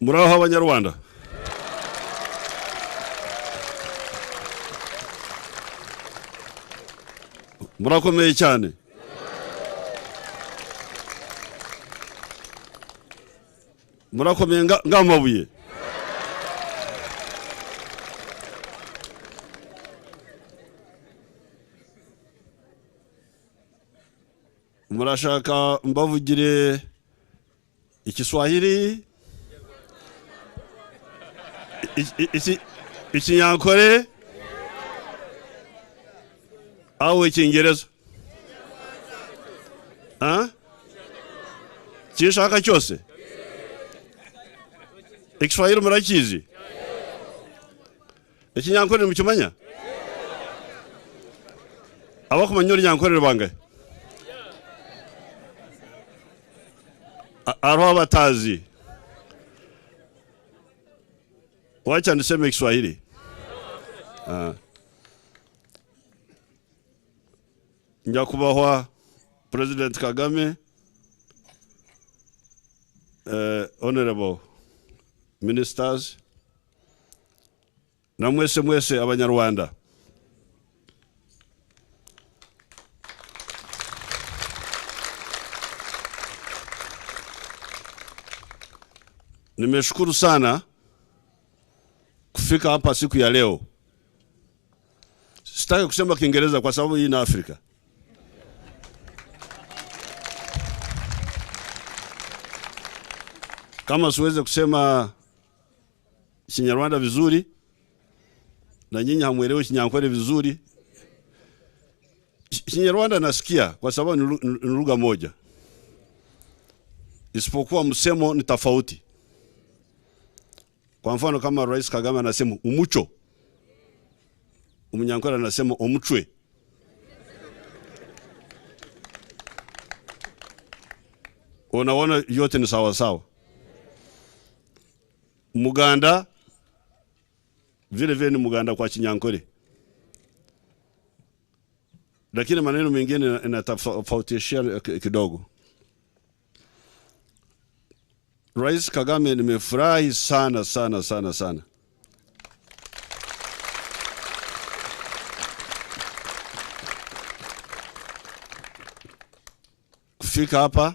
Muraho abanyarwanda. Murakomeye cyane. Murakomeye ngamabuye. Murashaka mbavugire Igiswahili, Ikinyankore, au Icyingereza? Kishaka cyose. Igiswahili murakizi? Ikinyankore mukimanya? Abakumanya Ikinyankore bangahe? Aroha batazi. Wacha niseme Kiswahili. Nyakubahwa President Kagame, honorable ministers, na mwese abanyarwanda. Nimeshukuru sana kufika hapa siku ya leo. Sitaki kusema Kiingereza kwa sababu hii ni Afrika. Kama siweze kusema Kinyarwanda vizuri na nyinyi hamuelewi Kinyankore vizuri, Kinyarwanda nasikia kwa sababu ni lugha moja. Isipokuwa msemo ni tofauti. Kwa mfano kama Rais Kagame anasema umucho, Umunyankore anasema omuchwe. Unaona yote ni sawa sawa. Muganda vile ni Muganda kwa Kinyankore. Lakini maneno mengine yanatofautisha kidogo. Rais Kagame nimefurahi sana. Kufika hapa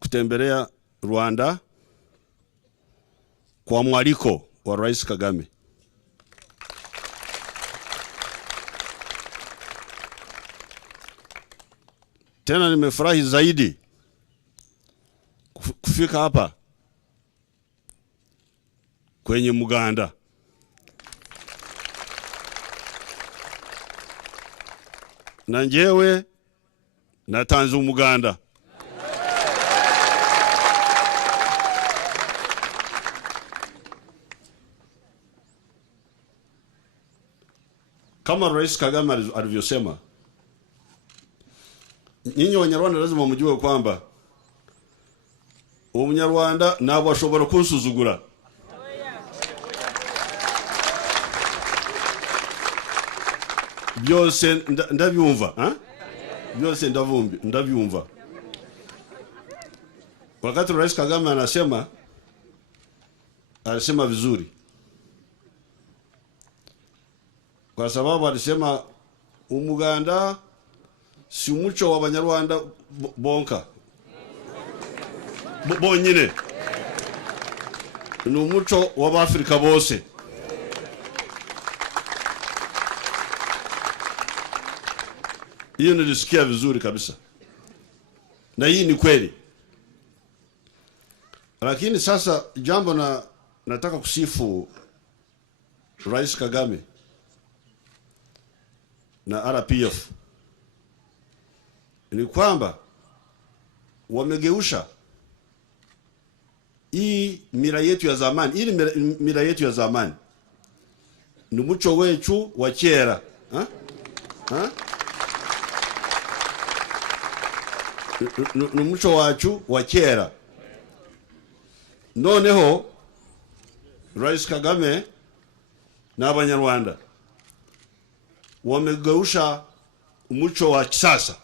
kutembelea Rwanda kwa mwaliko wa Rais Kagame. Tena nimefurahi zaidi kufika hapa kwenye Muganda. Na njewe natanze Umuganda. Kama Rais Kagame alivyosema, nyinyi Wanyarwanda lazima mjue kwamba Umunyarwanda nabo ashobora kunsuzugura. Byose ndabyumva, byose ndabyumva. Wakati Rais Kagame anasema vizuri. Kwa sababu alisema Umuganda si umuco w'Abanyarwanda bonka. Bonyine. Ni umuco w'Abafrika bose. Hiyo nilisikia vizuri kabisa. Na hii ni kweli. Lakini sasa jambo nataka kusifu Rais Kagame na RPF ni kwamba wamegeusha hii mila yetu ya zamani. Hii mila yetu ya zamani ni muco wetu wa kera. Ni muco wacu wa kera. Noneho Rais Kagame na Abanyarwanda wamegeusha umuco wa kisasa.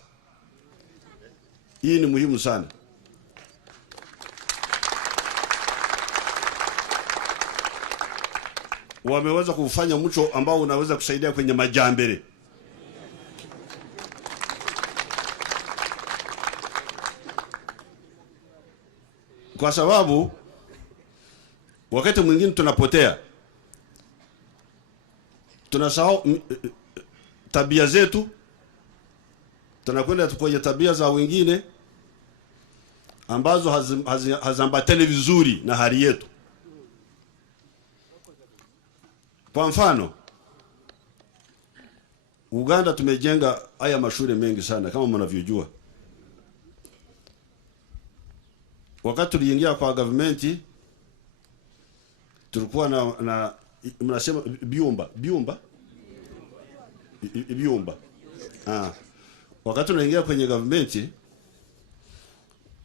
Hii ni muhimu sana. wameweza kufanya mcho ambao unaweza kusaidia kwenye majambere. Kwa sababu wakati mwingine tunapotea, tunasahau tabia zetu, tunakwenda kwenye tabia za wengine ambazo hazambatani vizuri na hali yetu. Kwa mfano, Uganda tumejenga haya mashule mengi sana kama mnavyojua. Wakati tuliingia kwa government tulikuwa na mnasema biumba. Wakati tunaingia kwenye government,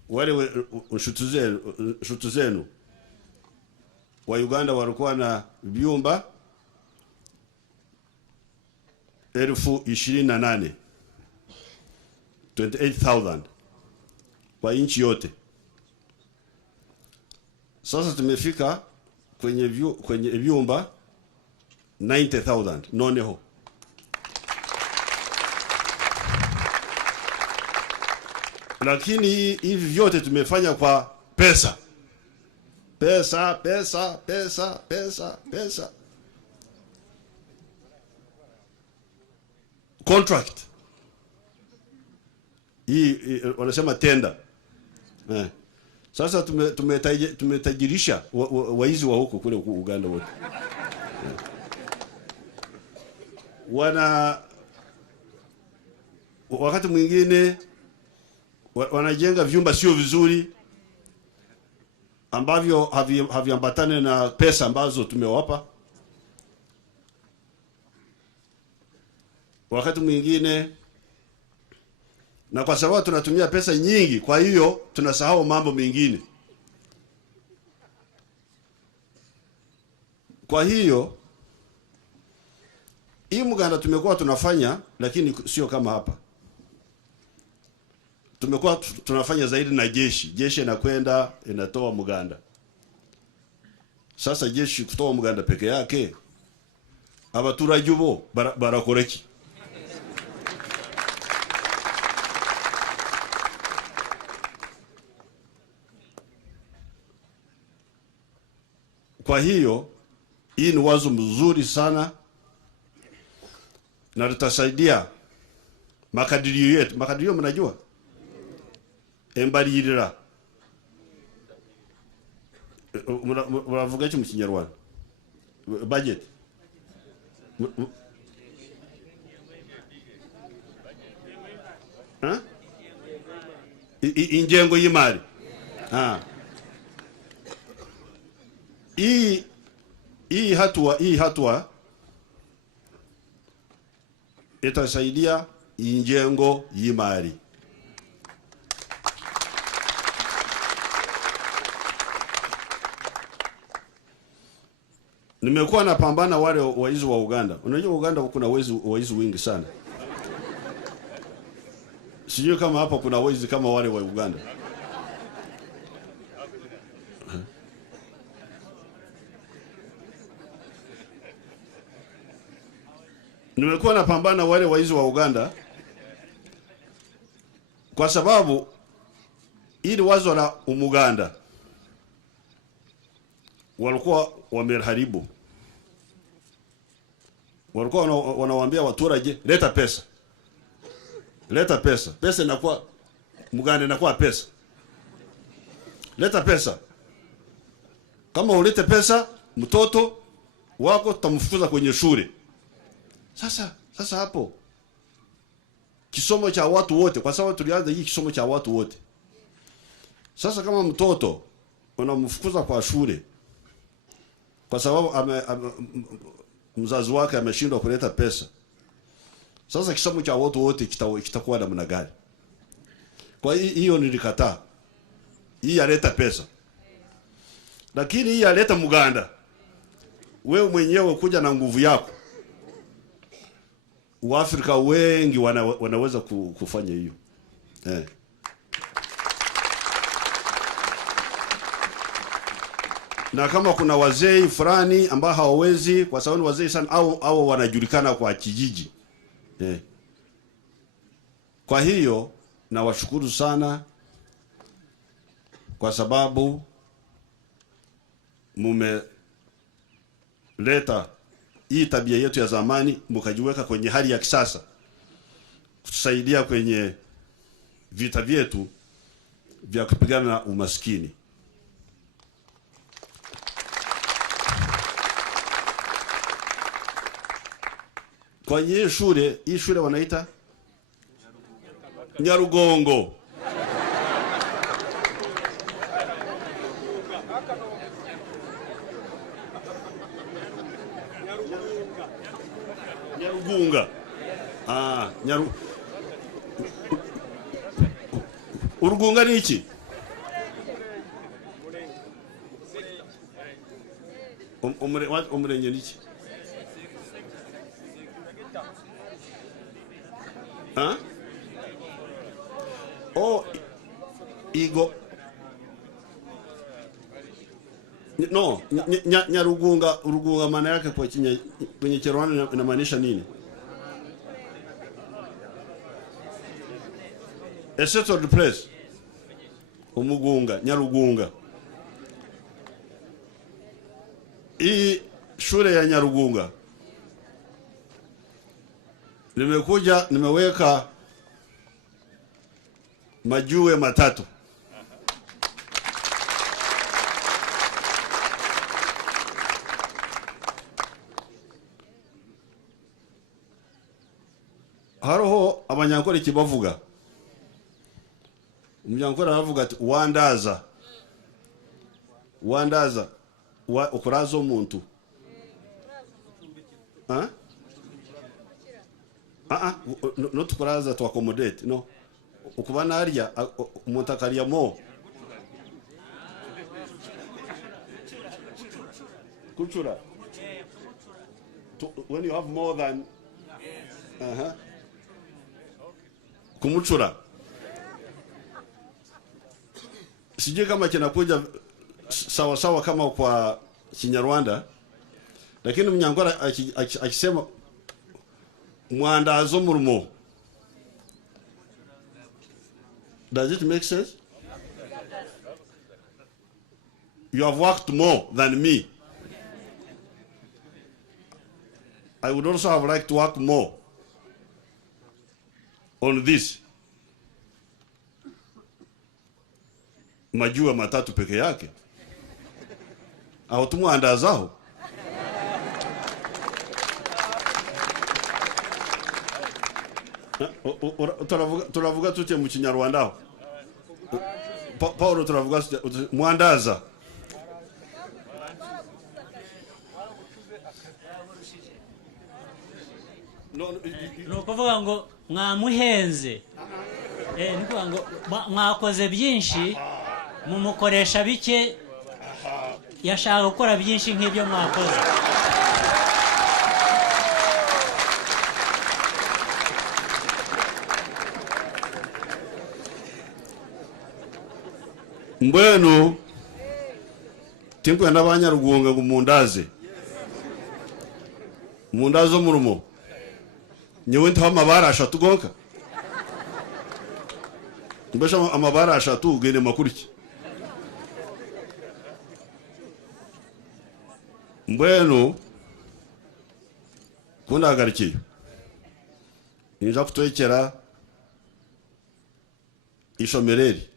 wale shutu zenu wa Uganda walikuwa na biumba 28,000 kwa nchi yote. Sasa tumefika kwenye vyumba 90,000 noneho. Lakini hivi vyote tumefanya kwa pesa. Contract. Hii wanasema tender. Sasa tumetajirisha waizi wa huko kule Uganda wote. Wakati mwingine wanajenga vyumba sio vizuri ambavyo haviambatane na pesa ambazo tumewapa. Wakati mwingine, na kwa sababu tunatumia pesa nyingi, kwa hiyo tunasahau mambo mengine. Kwa hiyo hii Uganda tumekuwa tunafanya, lakini sio kama hapa. Tumekuwa tunafanya zaidi na jeshi inakwenda inatoa Uganda. Sasa jeshi kutoa Uganda peke yake, abaturage bo barakoreki. Kwa hiyo hii ni wazo mzuri sana, na tutasaidia makadirio yetu. Makadirio mnajua? Embalirira. Muravuga iki mu Kinyarwanda? Budget. Ingengo y'imari. Hii hatua itasaidia ingengo y'imari. Nimekuwa napambana wale waizi wa Uganda. Unajua Uganda kuna waizi wengi sana. Sijui kama hapa kuna waizi kama wale wa Uganda. Nimekuwa napambana wale waizi wa Uganda kwa sababu ili wazo la Umuganda walikuwa wameharibu. Walikuwa wanawaambia waturage, leta pesa. Leta pesa. Pesa inakuwa Muganda inakuwa pesa. Leta pesa. Kama ulete pesa, mtoto wako tutamfukuza kwenye shule. Sasa hapo kisomo cha watu wote, kwa sababu tulianza hii kisomo cha watu wote. Sasa kama mtoto unamfukuza kwa shule kwa sababu mzazi wake ameshindwa kuleta pesa, sasa kisomo cha watu wote kitakuwa namna gani? Kwa hiyo nilikataa. Hii yaleta pesa. Lakini hii yaleta Muganda. Wewe mwenyewe kuja na nguvu yako. Waafrika wengi wanaweza kufanya hiyo. Na kama kuna wazee fulani ambao hawawezi kwa sababu wazee sana au wanajulikana kwa kijiji. Kwa hiyo nawashukuru sana kwa sababu mumeleta hii tabia yetu ya zamani mkajiweka kwenye hali ya kisasa, kutusaidia kwenye vita vyetu vya kupigana na umaskini. Kwa hii shule wanaita Nyarugongo. Nyarugunga. Urugunga ni iki? Umurenge ni iki? Oh, igo. No, Nyarugunga, Urugunga maana yake kwa kwenye Kinyarwanda inamaanisha nini? A settled place. Umugunga, Nyarugunga. Hii shule ya Nyarugunga nimeweka majiwe matatu. Haroho abanyankore ikibavuga. Umunyankore aravuga ati wandaza ukuraza umuntu. No tukuraza to accommodate, no. Ukubana arya umuntu akarya mo. Kuchura. When you have more than kumuchura. Sije kama kinakuja sawa sawa kama kwa Kinyarwanda, lakini Mnyangora akisema mwandazo murmo. Does it make sense? You have worked more than me. I would also have liked to work more on this. Majua matatu peke yake. Au tumwandazaho. Turavuga tute mu Kinyarwanda aho. Paulo turavuga mwandaza. No kuvuga ngo mwamuhenze. Nikuvuga ngo mwakoze byinshi mumukoresha bike, yashaka gukora byinshi nk'ibyo mwakoze. Mbwenu tinkwenda Abanyarugunga ngo mundaze murumo nyewe ntaho amabara ashatu gonka mbesha amabara ashatu ugende makuriki. Mbwenu kundagarikiye ninja kutwekera ishomereri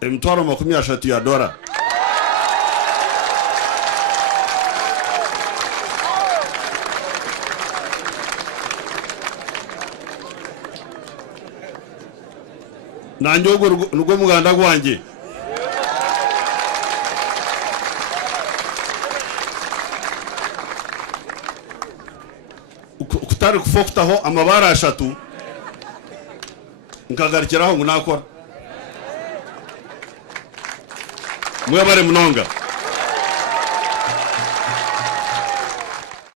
emitwaro 30 ya dola. Nanjogo rugo muganda gwanje kutari kufoktaho amabara ashatu nkagarikiraho munakora mwebare munonga.